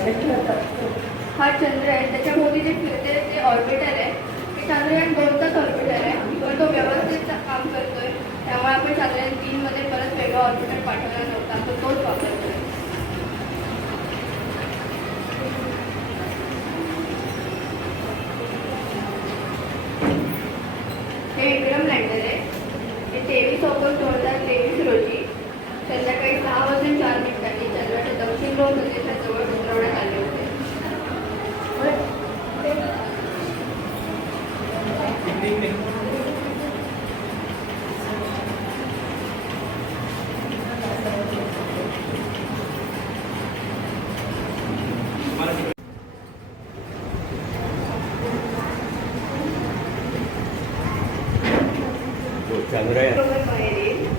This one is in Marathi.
हा चंद्र आहे. त्याच्या जे फिरते ते ऑर्बिटर आहे. ते चांद्रयान दोनचाच ऑर्बिटर आहे. पण तो व्यवस्थित काम करतोय. त्यामुळे आपण चांद्रयान तीन मध्ये परत वेगळा ऑर्बिटर पाठवला नव्हता. तो तोच वापरतोय. हे विक्रम लँडर आहे. हे तेवीस ऑगस्ट दोन हजार तेवीस रोजी संध्याकाळी सहा वाजून चार मिनिटांनी चंद्राच्या दक्षिण रोज चांगलं आहे